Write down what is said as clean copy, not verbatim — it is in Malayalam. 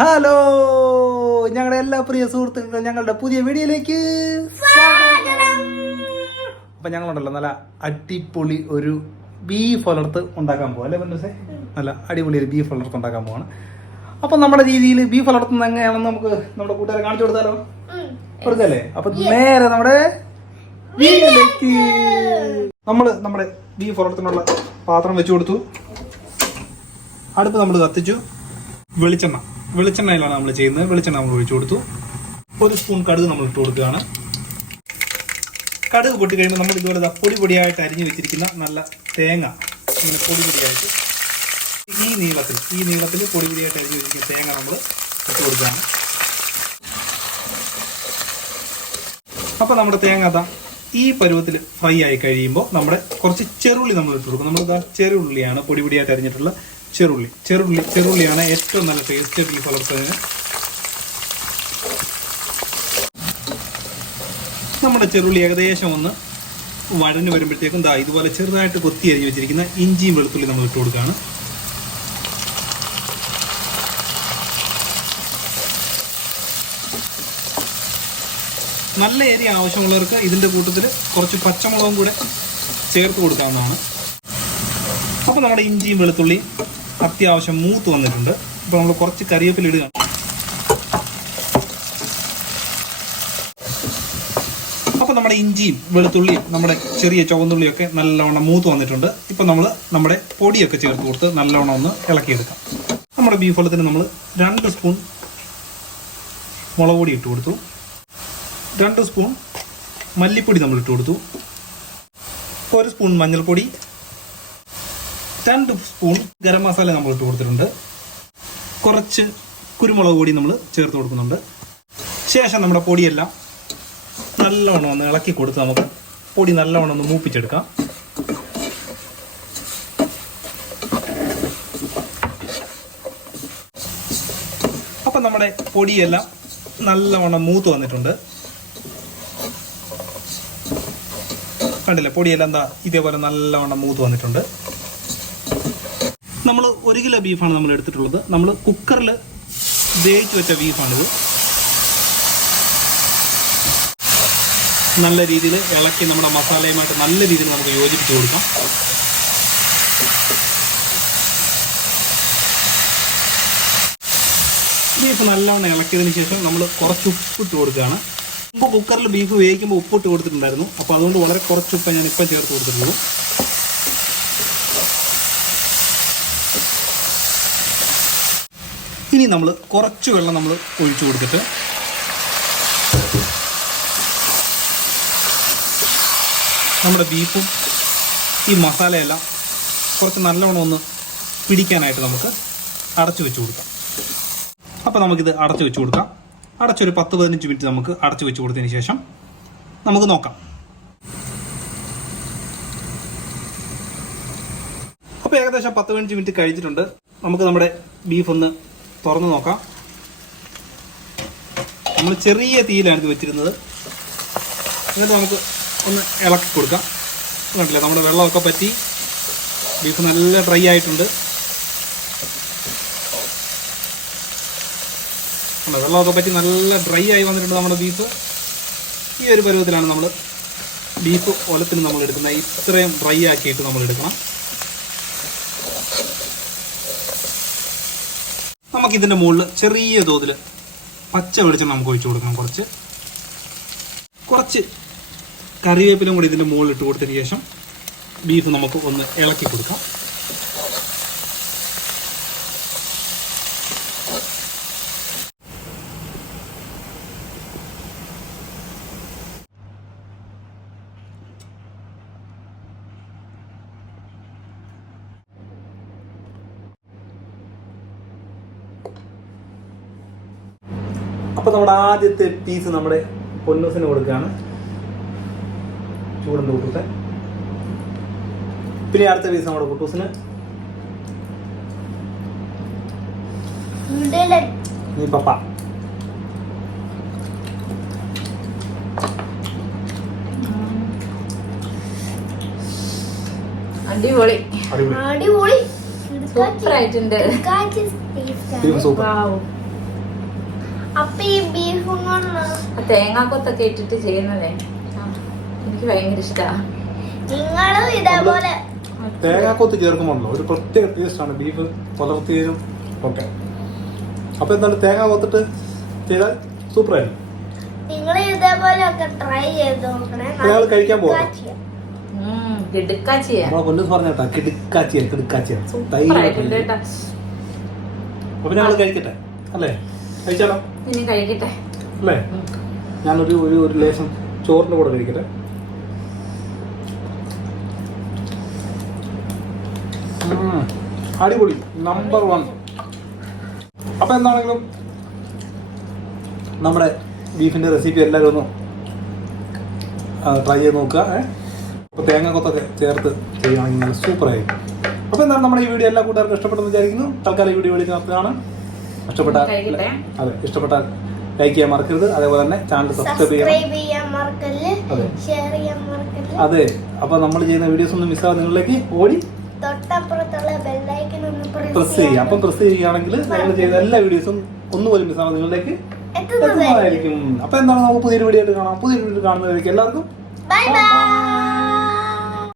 ഹലോ ഞങ്ങളുടെ എല്ലാ പ്രിയ സുഹൃത്തുക്കളും ഞങ്ങളുടെ പുതിയ വീഡിയോയിലേക്ക് അപ്പൊ ഞങ്ങളുണ്ടല്ലോ നല്ല അടിപൊളി ഒരു ബീഫ് വളർത്ത് ഉണ്ടാക്കാൻ പോവാ അല്ലേ ബന്ധുസേ? നല്ല അടിപൊളി ഒരു ബീഫ് വളർത്ത് ഉണ്ടാക്കാൻ പോവാണ്. അപ്പൊ നമ്മുടെ രീതിയിൽ ബീഫ് വളർത്തുന്നത് എങ്ങനെയാണെന്ന് നമുക്ക് നമ്മുടെ കൂട്ടുകാരെ കാണിച്ചു കൊടുത്താലോ? കൊടുക്കല്ലേ? അപ്പൊ നേരെ നമ്മുടെ വീഡിയോയിലേക്ക്. നമ്മുടെ ബീഫ് വളർത്തിനുള്ള പാത്രം വെച്ചു കൊടുത്തു. അടുപ്പ് നമ്മൾ കത്തിച്ചു. വെളിച്ചെണ്ണയിലാണ് നമ്മൾ ചെയ്യുന്നത്. വെളിച്ചെണ്ണ നമ്മൾ ഒഴിച്ചു കൊടുത്തു. 1 സ്പൂൺ കടുക് നമ്മൾ ഇട്ട് കൊടുക്കുകയാണ്. കടുക് പൊട്ടി കഴിയുമ്പോൾ നമ്മൾ ഇതുപോലെ പൊടിയായിട്ട് അരിഞ്ഞു വെച്ചിരിക്കുന്ന നല്ല തേങ്ങ ഇങ്ങനെ പൊടിയായിട്ട് ഈ നീളത്തിൽ പൊടിയായിട്ട് അരിഞ്ഞു വെച്ചിരിക്കുന്ന തേങ്ങ നമ്മൾ ഇട്ട് കൊടുക്കുകയാണ്. അപ്പോൾ നമ്മുടെ തേങ്ങ ഈ പരുവത്തിൽ ഫ്രൈ ആയി കഴിയുമ്പോൾ നമ്മുടെ കുറച്ച് ചെറുള്ളി നമ്മൾ ഇട്ട് കൊടുക്കും. നമ്മൾ ചെറുള്ളിയാണ് പൊടിയായിട്ട് അരിഞ്ഞിട്ടുള്ള ചെറുള്ളിയാണ് ഏറ്റവും നല്ല ടേസ്റ്റ് ബീഫ് വളർത്തുന്നതിന്. നമ്മുടെ ചെറുള്ളി ഏകദേശം ഒന്ന് വഴഞ്ഞു വരുമ്പോഴത്തേക്കും ഇതുപോലെ ചെറുതായിട്ട് കൊത്തി അരിഞ്ഞു വെച്ചിരിക്കുന്ന ഇഞ്ചിയും വെളുത്തുള്ളി നമ്മൾ ഇട്ട് കൊടുക്കുകയാണ്. നല്ല എരി ആവശ്യമുള്ളവർക്ക് ഇതിൻ്റെ കൂട്ടത്തിൽ കുറച്ച് പച്ചമുളകും കൂടെ ചേർത്ത് കൊടുക്കാവുന്നതാണ്. അപ്പോൾ നമ്മുടെ ഇഞ്ചിയും വെളുത്തുള്ളിയും അത്യാവശ്യം മൂത്ത് വന്നിട്ടുണ്ട്. അപ്പോൾ നമ്മൾ കുറച്ച് കറിവേപ്പില ഇടുക. അപ്പോൾ നമ്മുടെ ഇഞ്ചിയും വെളുത്തുള്ളിയും നമ്മുടെ ചെറിയ ചുവന്നുള്ളിയൊക്കെ നല്ലവണ്ണം മൂത്ത് വന്നിട്ടുണ്ട്. ഇപ്പോൾ നമ്മൾ നമ്മുടെ പൊടിയൊക്കെ ചേർത്ത് കൊടുത്ത് നല്ലവണ്ണം ഒന്ന് ഇളക്കിയെടുക്കാം. നമ്മുടെ ബീഫ് വളത്തിന് നമ്മൾ 2 സ്പൂൺ മുളക് പൊടി ഇട്ട് കൊടുത്തു. 2 സ്പൂൺ മല്ലിപ്പൊടി നമ്മൾ ഇട്ട് കൊടുത്തു. 1 സ്പൂൺ മഞ്ഞൾപ്പൊടി, 2 സ്പൂൺ ഗരം മസാല നമ്മൾ ഇട്ട് കൊടുത്തിട്ടുണ്ട്. കുറച്ച് കുരുമുളക് പൊടി നമ്മൾ ചേർത്ത് കൊടുക്കുന്നുണ്ട്. ശേഷം നമ്മുടെ പൊടിയെല്ലാം നല്ലവണ്ണം ഒന്ന് ഇളക്കി കൊടുത്ത് നമുക്ക് പൊടി നല്ലവണ്ണം ഒന്ന് മൂപ്പിച്ചെടുക്കാം. അപ്പം നമ്മുടെ പൊടിയെല്ലാം നല്ലവണ്ണം മൂത്ത് വന്നിട്ടുണ്ട്. കണ്ടില്ലേ, പൊടിയെല്ലാം ഇതേപോലെ നല്ലവണ്ണം മൂത്ത് വന്നിട്ടുണ്ട്. നമ്മൾ 1 കിലോ ബീഫാണ് നമ്മൾ എടുത്തിട്ടുള്ളത്. നമ്മൾ കുക്കറിൽ വേവിച്ച് വെച്ച ബീഫാണിത്. നല്ല രീതിയിൽ ഇളക്കി നമ്മുടെ മസാലയുമായിട്ട് നല്ല രീതിയിൽ നമുക്ക് യോജിപ്പിച്ച് കൊടുക്കാം. ബീഫ് നല്ലവണ്ണം ഇളക്കിയതിന് ശേഷം നമ്മൾ കുറച്ച് ഉപ്പിട്ട് കൊടുക്കുകയാണ്. മുമ്പ് കുക്കറിൽ ബീഫ് വേവിക്കുമ്പോൾ ഉപ്പിട്ട് കൊടുത്തിട്ടുണ്ടായിരുന്നു. അപ്പോൾ അതുകൊണ്ട് വളരെ കുറച്ച് ഉപ്പ് ഞാൻ ഇപ്പം ചേർത്ത് കൊടുത്തിട്ടുള്ളൂ. ഇനി നമ്മൾ കുറച്ച് വെള്ളം നമ്മൾ ഒഴിച്ചു കൊടുത്തിട്ട് നമ്മുടെ ബീഫും ഈ മസാലയെല്ലാം കുറച്ച് നല്ലവണ്ണം ഒന്ന് പിടിക്കാനായിട്ട് നമുക്ക് അടച്ചു വെച്ച് കൊടുക്കാം. അപ്പോൾ നമുക്കിത് അടച്ചു വെച്ച് കൊടുക്കാം. അടച്ചൊരു 10-15 മിനിറ്റ് നമുക്ക് അടച്ചു വെച്ച് കൊടുത്തതിന് ശേഷം നമുക്ക് നോക്കാം. അപ്പോൾ ഏകദേശം 10-15 മിനിറ്റ് കഴിച്ചിട്ടുണ്ട്. നമുക്ക് നമ്മുടെ ബീഫ് ഒന്ന് തുറന്ന് നോക്കാം. നമ്മൾ ചെറിയ തീയിലാണ് ഇത് വെച്ചിരുന്നത്. എന്നിട്ട് നമുക്ക് ഒന്ന് ഇളക്കി കൊടുക്കാം. കണ്ടില്ലേ, നമ്മുടെ വെള്ളമൊക്കെ പറ്റി ബീഫ് നല്ല ഡ്രൈ ആയിട്ടുണ്ട്. വെള്ളമൊക്കെ പറ്റി നല്ല ഡ്രൈ ആയി വന്നിട്ടുണ്ട് നമ്മുടെ ബീഫ്. ഈ ഒരു പരുവത്തിലാണ് നമ്മൾ ബീഫ് ഒലത്തിന് നമ്മൾ എടുക്കുന്നത്. ഇത്രയും ഡ്രൈ ആക്കിയിട്ട് നമ്മൾ എടുക്കണം. നമുക്കിതിൻ്റെ മുകളിൽ ചെറിയ തോതിൽ പച്ച വെളിച്ചെണ്ണ നമുക്ക് ഒഴിച്ചു കൊടുക്കണം. കുറച്ച് കറിവേപ്പിലും കൂടി ഇതിൻ്റെ മുകളിൽ ഇട്ട് കൊടുത്തതിന് ശേഷം ബീഫ് നമുക്ക് ഒന്ന് ഇളക്കി കൊടുക്കാം. അപ്പോൾ നമ്മുടെ ആദ്യത്തെ പീസ് നമ്മുടെ പൊന്നൂസിന് കൊടുക്കുകയാണ്. ചൂടുണ്ട് കുട്ടൂസൻ. പിന്നെ അടുത്ത പീസ് നമ്മുടെ കുട്ടൂസിന്. നീ പപ്പ. അടിപൊളി. അടിപൊളി. സൂപ്പർ ആയിട്ടുണ്ട്. സൂപ്പർ. അപ്പൊ ഈ ബീഫും കൊണ്ട് തേങ്ങാക്കൊത്തൊക്കെ ഇട്ടിട്ട് ചെയ്യുന്നതേ എനിക്ക് ഭയങ്കര ഇഷ്ടമാണ്. നിങ്ങളും ഇതേപോലെ തേങ്ങാക്കൊത്ത് ചേർക്കുമ്പോഴല്ലോ ഒരു പ്രത്യേക ടേസ്റ്റാണ് ബീഫ് പുലർത്തിയതും ഒക്കെ. അപ്പൊ എന്താണ് തേങ്ങ കൊത്തിട്ട് ചെയ്താൽ സൂപ്പറായിരിക്കും. നിങ്ങൾ ഇതേപോലെ ഒക്കെ ട്രൈ ചെയ്ത് നോക്കണേ. ഞങ്ങൾ കഴിക്കാൻ പോകാം. കിടുക്കാച്ചിയാ കൊല്ലം പറഞ്ഞാ കിടുക്കാച്ചിയ സൂപ്പറായിട്ടുണ്ട് കേട്ടോ. അപ്പൊ ഞങ്ങൾ കഴിക്കട്ടെ അല്ലേ? കഴിച്ചാലോ? ഇനി കഴിക്കട്ടെ അല്ലേ? ഞാനൊരു ഒരു ലേശം ചോറിന്റെ കൂടെ കഴിക്കട്ടെ. അടിപൊളി, നമ്പർ 1. അപ്പൊ എന്താണെങ്കിലും നമ്മുടെ ബീഫിന്റെ റെസിപ്പി എല്ലാവരും ഒന്ന് ട്രൈ ചെയ്ത് നോക്കുക. അപ്പോൾ തേങ്ങ കൊത്തൊക്കെ ചേർത്ത് ചെയ്യുകയാണെങ്കിൽ നല്ല സൂപ്പറായിരിക്കും. അപ്പോൾ എന്താണ് നമ്മുടെ ഈ വീഡിയോ എല്ലാ കൂട്ടുകാർക്കും ഇഷ്ടപ്പെട്ടെന്ന് വിചാരിക്കുന്നു. തൽക്കാലം ഈ വീഡിയോ വിളിക്കുന്നതാണ്. ഇഷ്ടപ്പെട്ടാൽ ലൈക്ക് ചെയ്യാൻ മറക്കരുത്. അതേപോലെ തന്നെ ചാനൽ സബ്സ്ക്രൈബ് ചെയ്യാൻ മറക്കരുത്. അതെ, അപ്പോൾ നമ്മൾ ചെയ്യുന്ന വീഡിയോസ് ഒന്നും മിസ്സാവാതെ നിങ്ങളിലേക്ക് ഓടി തൊട്ടപ്പുറത്തുള്ള ബെല്ലൈക്കൺ ഒന്ന് പ്രസ് ചെയ്യുക. അപ്പം പ്രസ് ചെയ്യുകയാണെങ്കിൽ ഞങ്ങൾ ചെയ്യുന്ന എല്ലാ വീഡിയോസും ഒന്നുപോലും മിസ്സാവാതെ നിങ്ങളിലേക്ക് എത്തുന്നതായിരിക്കും. അപ്പൊ എന്താണ്, നമുക്ക് പുതിയൊരു വീഡിയോ ആയിട്ട് കാണാം. പുതിയൊരു വീഡിയോ കാണുന്നതായിരിക്കും. എല്ലാവർക്കും ബൈ ബൈ.